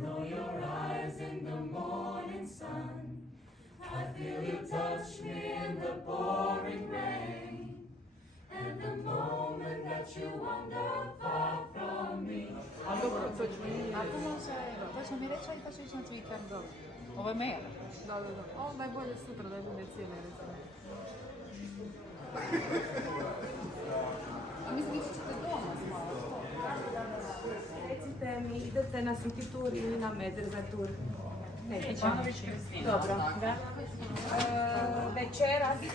know your eyes in the morning sun. I feel you touch me in the pouring rain. And the moment that you wander far from me. A prvo ćemo mi reći, ali pa ću ići na Twitter, dobro. Ovo je mail. Da. Ovo najbolje sutra, najbolje cijene, recimo. A mislim, ići ćete doma malo. Recite mi, idete na City Tour ili na Medrza Tour? Dobro. Večeras, we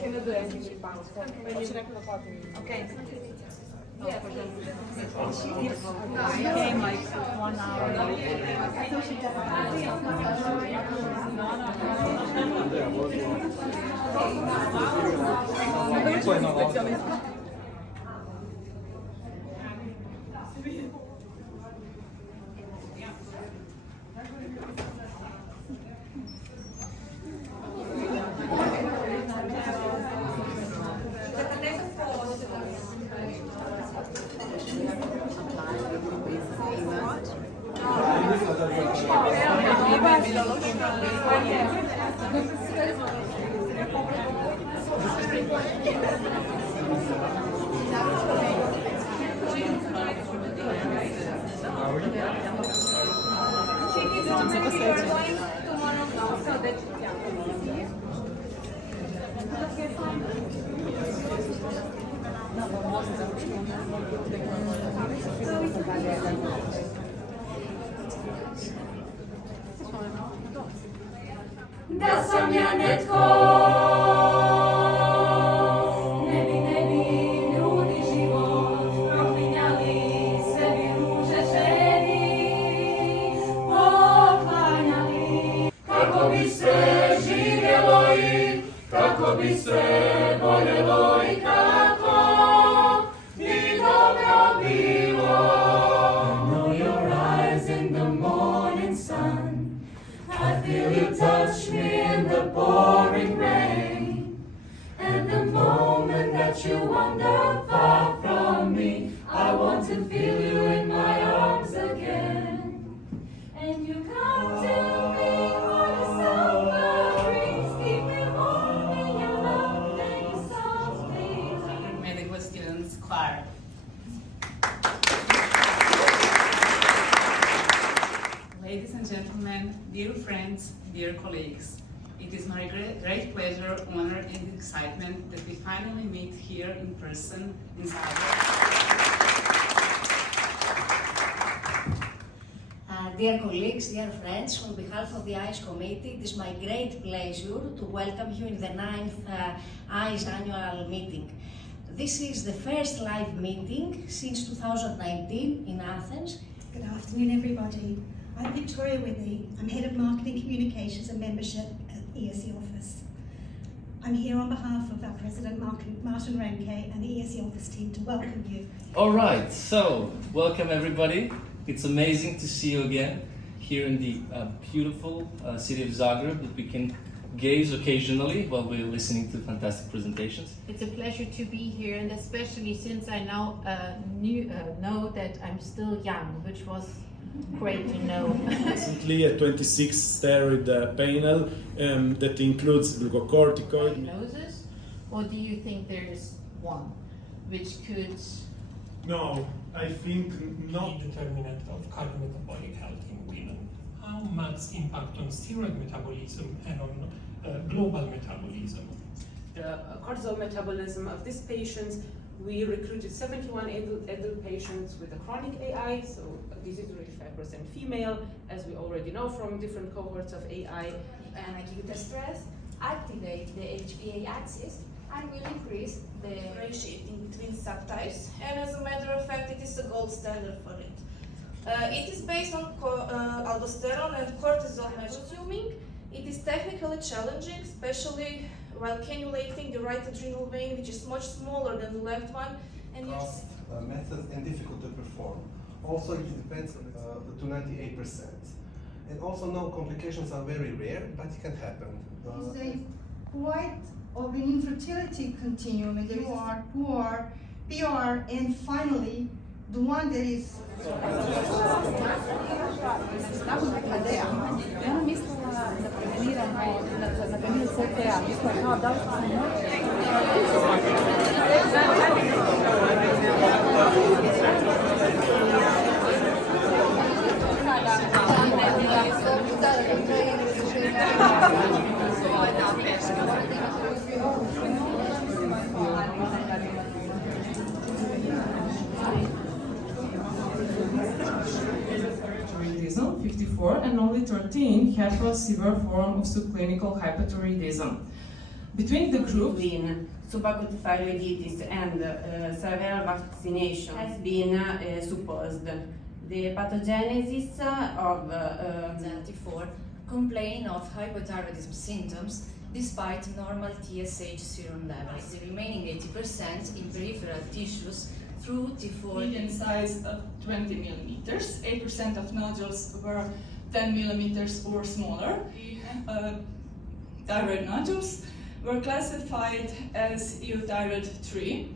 cannot do anything about it. Hoće neko da platim? Okay. Yes. She came like 1 hour. Da sam ja netko, ne bi ljudi život proklinjali, sebi ruže ženi poklanjali. Kako bi se živjelo i kako bi se voljelo i kako bi dobro bilo. Know your eyes in the morning sun. I feel you touch me in the pouring rain. And the moment that you wander far from me, I want to feel you in my arms again. And you come to me for the summer breeze, keep me warm in your love, and you softly. Medical students, Clara. Ladies and gentlemen, dear friends, dear colleagues, it is my great pleasure, honor and excitement that we finally meet here in person in Zagreb. Dear colleagues, dear friends, on behalf of the ESE committee, it is my great pleasure to welcome you in the 9th ESE annual meeting. This is the first live meeting since 2019 in Athens. Good afternoon, everybody. I'm Victoria Whitney. I'm Head of Marketing Communications and Membership at ESE Office. I'm here on behalf of our President Martin Remke and the ESE Office team to welcome you. All right, so welcome everybody. It's amazing to see you again here in the beautiful city of Zagreb that we can gaze occasionally while we're listening to fantastic presentations. It's a pleasure to be here, and especially since I now know that I'm still young, which was great to know. Recently a 26 steroid panel that includes glucocorticoid. Diagnosis, or do you think there is one which could? No, I think not. Key determinant of cardiometabolic health in women. How much impact on steroid metabolism and on global metabolism? The cortisol metabolism of these patients, we recruited 71 adult patients with a chronic AI, so this is 35% female, as we already know from different cohorts of AI. And acute stress activate the HPA axis and will increase the differentiating between subtypes, and as a matter of fact it is the gold standard for it. It is based on aldosterone and cortisol consuming. It is technically challenging, especially while cannulating the right adrenal vein, which is much smaller than the left one. And cost, method, and difficult to perform. Also, it depends to 98%. And also, no, complications are very rare, but it can happen. It's a quite of an infertility continuum. You are poor, PR, and finally, the one that is Hypothyroidism, 54, and only 13 have a severe form of subclinical hypothyroidism. Between the groups, subacute and several vaccination has been supposed. The pathogenesis of 34 complain of hypothyroidism symptoms despite normal TSH serum levels. The remaining 80% in peripheral tissues through T4. Median size of 20 millimeters. 8% of nodules were 10 millimeters or smaller. Thyroid nodules were classified as euthyroid 3.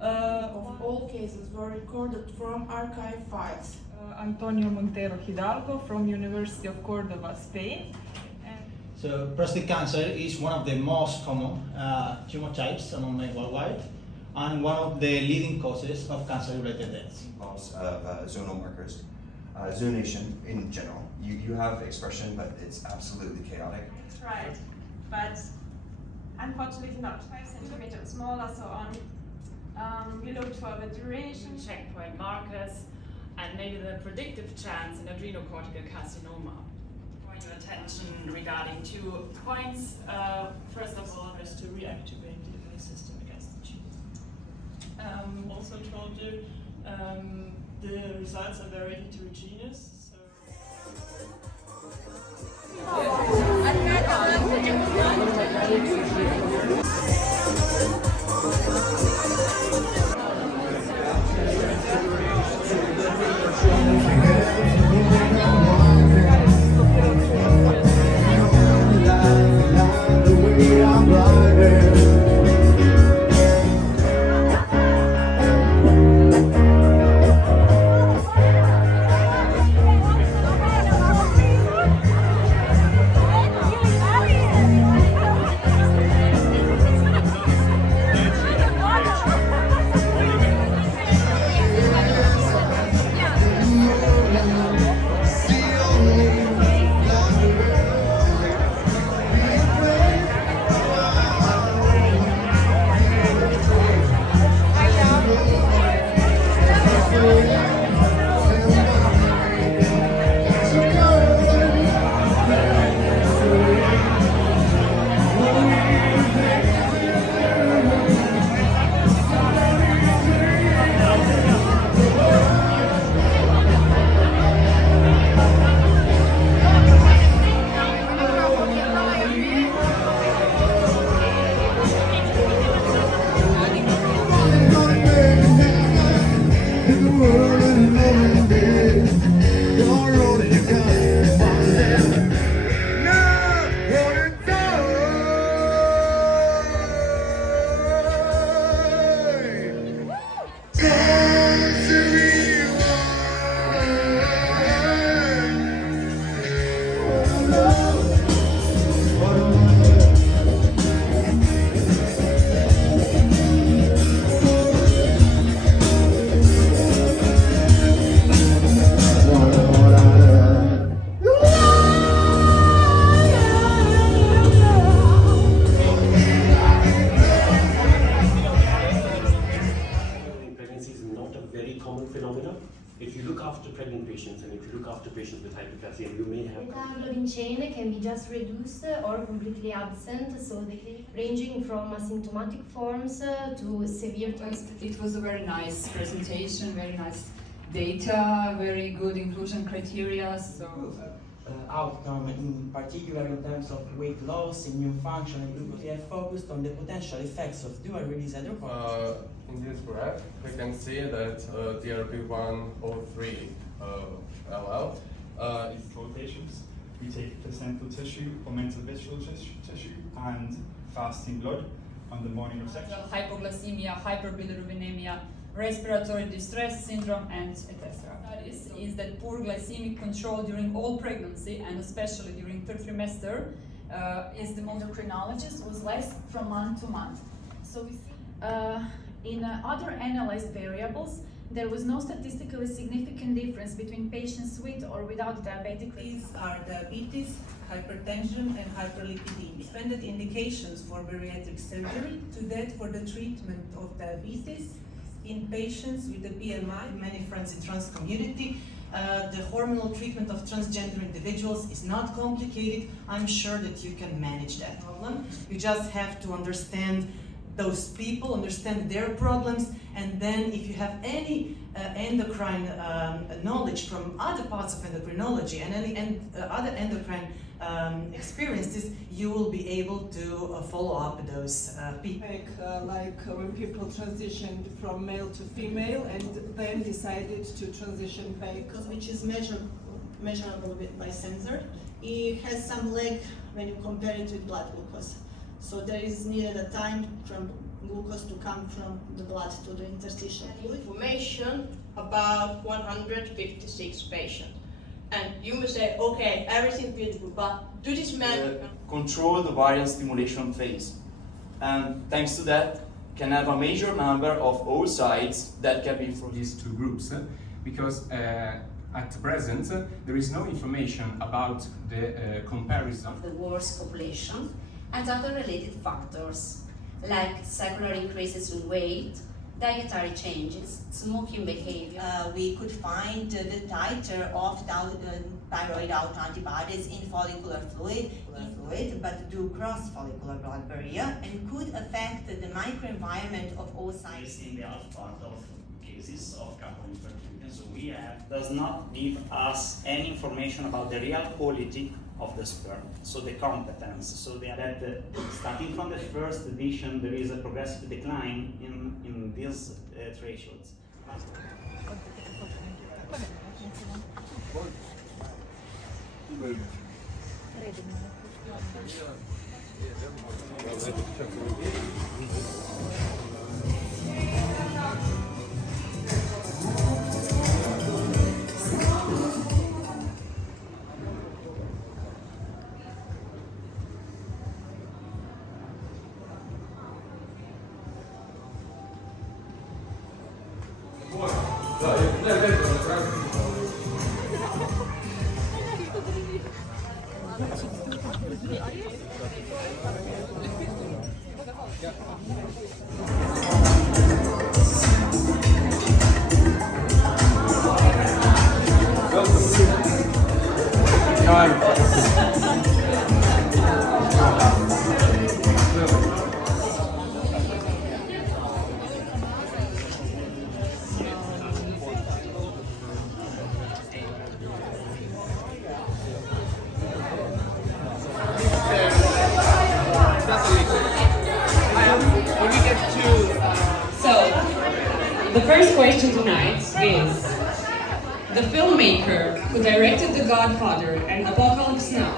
Of all cases were recorded from archive files. Antonio Montero Hidalgo from University of Córdoba, Spain. So prostate cancer is one of the most common tumor types among men worldwide, and one of the leading causes of cancer-related deaths. Loss of zonal markers, zonation in general. You have expression, but it's absolutely chaotic. That's right, but unfortunately not 5 centimeters smaller, so on. We looked for the duration, checkpoint markers, and maybe the predictive chance in adrenocortical carcinoma. Point your attention regarding 2 points. First of all, is to reactivate the immune system against the tumor. Also told you the results are very heterogeneous. If you look after pregnant patients and if you look after patients with hypercalcium, you may have... The hemoglobin chain can be just reduced or completely absent, so they ranging from asymptomatic forms to severe forms. It was a very nice presentation, very nice data, very good inclusion criteria. So outcome, in particular in terms of weight loss, immune function, and glucose. We have focused on the potential effects of dual-release hydrocodone. In this graph, we can see that DRB103 LL is for patients. We take placental tissue or mental visceral tissue and fasting blood on the morning of section. Hypoglycemia, hyperbilirubinemia, respiratory distress syndrome, and etc. Studies is that poor glycemic control during all pregnancy and especially during third trimester is the endocrinologist was less from month to month. So we see in other analyzed variables, there was no statistically significant difference between patients with or without diabetic. These are diabetes, hypertension, and hyperlipidemia. Expanded indications for bariatric surgery, to that for the treatment of diabetes in patients with a BMI. Many friends in trans community. The hormonal treatment of transgender individuals is not complicated. I'm sure that you can manage that problem. You just have to understand those people, understand their problems, and then if you have any endocrine knowledge from other parts of endocrinology and any other endocrine experiences, you will be able to follow up those people. Like when people transitioned from male to female and then decided to transition back. Which is measurable by sensor. It has some lag when you compare it with blood glucose. So there is needed a time from glucose to come from the blood to the interstitial fluid. Information about 156 patients. And you may say, okay, everything beautiful, but do this measure control the variant stimulation phase. And thanks to that, can have a major number of oocytes that can be from these two groups, because at present there is no information about the comparison of the worst population and other related factors like secular increases in weight, dietary changes, smoking behavior. We could find the titer of thyroid autoantibodies in follicular fluid, but do cross follicular blood barrier and could affect the microenvironment of oocytes. In the other part of cases of couple infertility, so we have does not give us any information about the real quality of the sperm, so the competence, so that starting from the first edition there is a progressive decline in these thresholds. The first question tonight is, the filmmaker who directed The Godfather and Apocalypse Now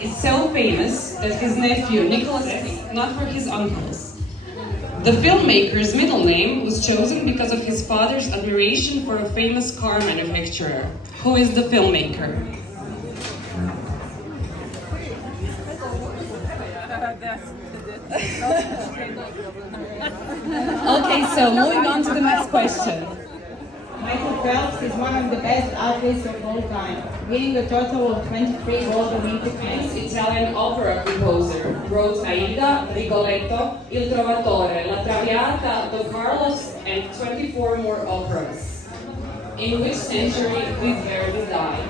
is so famous that his nephew Nicholas is not for his uncles. The filmmaker's middle name was chosen because of his father's admiration for a famous car manufacturer. Who is the filmmaker? Okay, so moving on to the next question. Michael Phelps is one of the best athletes of all time, winning a total of 23 gold Olympic medals. Italian opera composer wrote Aida, Rigoletto, Il Trovatore, La Traviata, Don Carlos, and 24 more operas. In which century did Verdi die?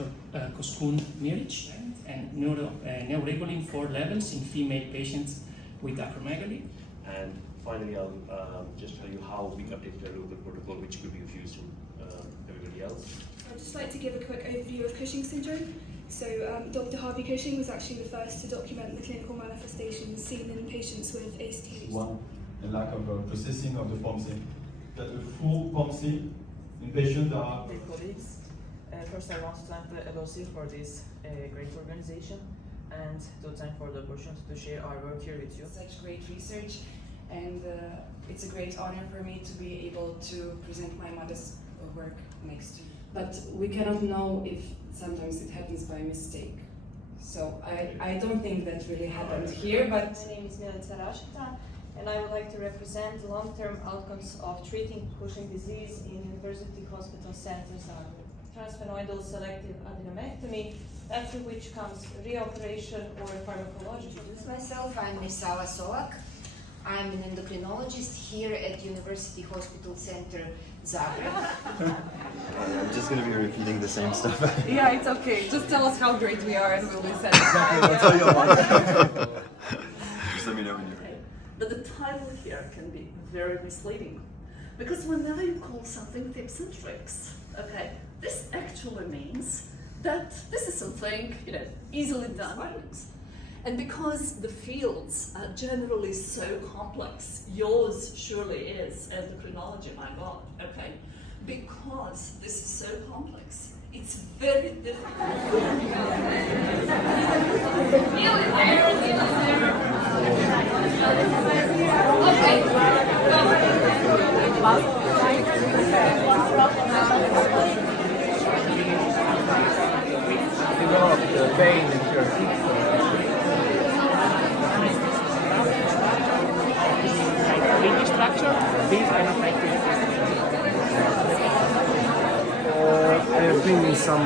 Dr. Koskun Miric, and neuroregulin 4 levels in female patients with acromegaly. And finally, I'll just tell you how we updated our local protocol, which could be of use to everybody else. I'd just like to give a quick overview of Cushing syndrome. So Dr. Harvey Cushing was actually the first to document the clinical manifestations seen in patients with ASTs. One, a lack of processing of the POMC. That a full POMC in patients that are... Dear colleagues, first I want to thank the LOC for this great organization and to thank for the opportunity to share our work here with you. Such great research, and it's a great honor for me to be able to present my modest work next to you. But we cannot know if sometimes it happens by mistake. So I don't think that really happened here, but... My name is Milica Rašita, and I would like to represent long-term outcomes of treating Cushing disease in University Hospital Center Zagreb. Transphenoidal selective adenomectomy, after which comes reoperation or pharmacological. Myself, I'm Mirsala Solak. I'm an endocrinologist here at University Hospital Center Zagreb. I'm just going to be repeating the same stuff. Yeah, it's okay. Just tell us how great we are and we'll be satisfied. I'll tell you all about it. Just let me know when you're ready. But the title here can be very misleading, because whenever you call something tips and tricks, okay, this actually means that this is something, easily done. And because the fields are generally so complex, yours surely is endocrinology, my God, okay? Because this is so complex, it's very difficult. Develop the pain in your feet. Structure, these are not like this. I have been in some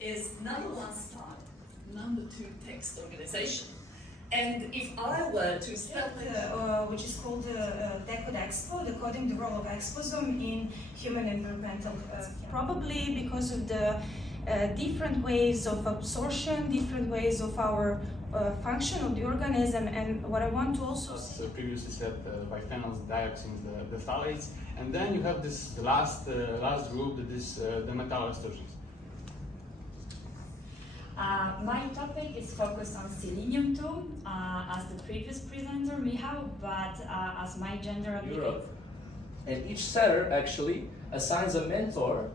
is number 1 style, number 2 text organization. And if I were to start which is called Decode Expo, decoding the role of exposome in human environmental probably because of the different ways of absorption, different ways of our function of the organism, and what I want to also say. Previously said biphenyls, dioxins, the phthalates, and then you have the last group that is the metalloestrogens. My topic is focused on selenium-2, as the previous presenter, Michał, but as my gender Europe. And each center actually assigns a mentor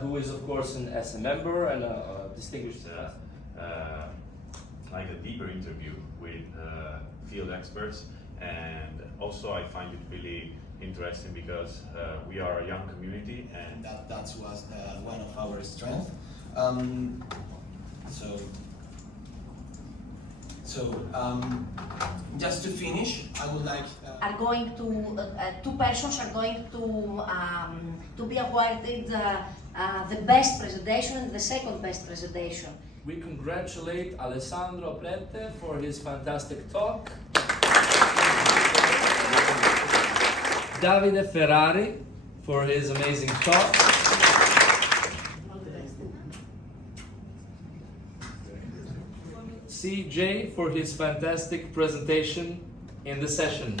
who is of course an ESE member and a distinguished like a deeper interview with field experts, and also I find it really interesting because we are a young community and that was one of our strengths. Just to finish, I would like are going to 2 persons are going to be awarded the best presentation and the second best presentation. We congratulate Alessandro Prete for his fantastic talk. Davide Ferrari for his amazing talk. CJ for his fantastic presentation in the session.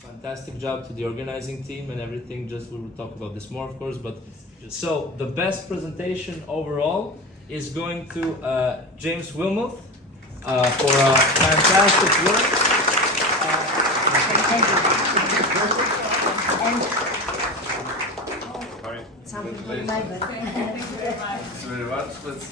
Fantastic job to the organizing team and everything. Just we will talk about this more, of course. But so the best presentation overall is going to James Wilmoth for a fantastic work. Something Thank you very much. Let's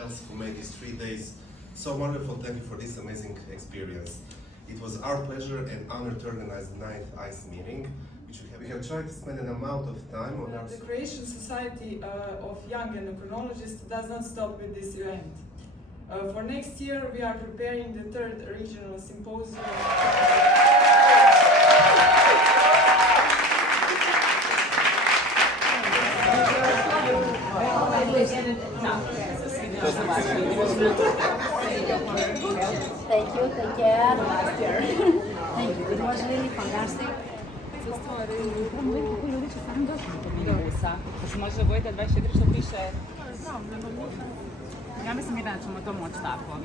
else who made these 3 days so wonderful. Thank you for this amazing experience. It was our pleasure and honor to organize the 9th ICE meeting, which we have tried to spend an amount of time on our... The Croatian Society of Young Endocrinologists does not stop with this event. For next year, we are preparing the 3rd regional symposium. Thank you, take care. Thank you, it was really fantastic. Se može dogoditi da 24 što piše... Ja mislim da ćemo to moći tako.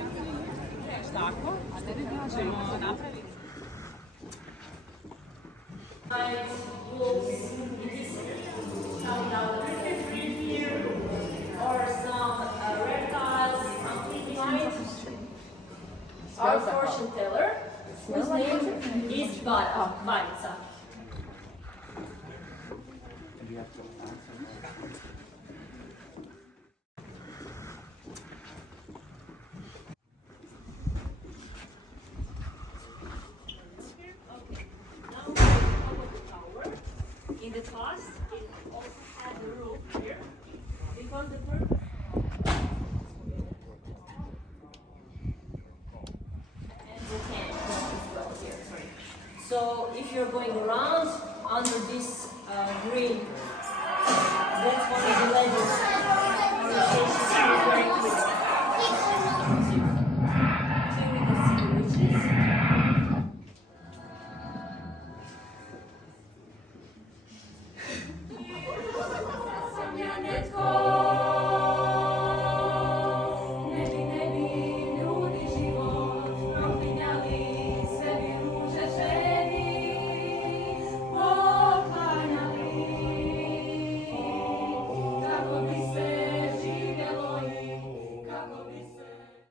Tako, a sljedeći dio ćemo napraviti. Our fortune teller, whose name is Marica. In the past, it also had the roof here because the purpose. And the tent as well here. So if you're going around under this green, that's one of the levels.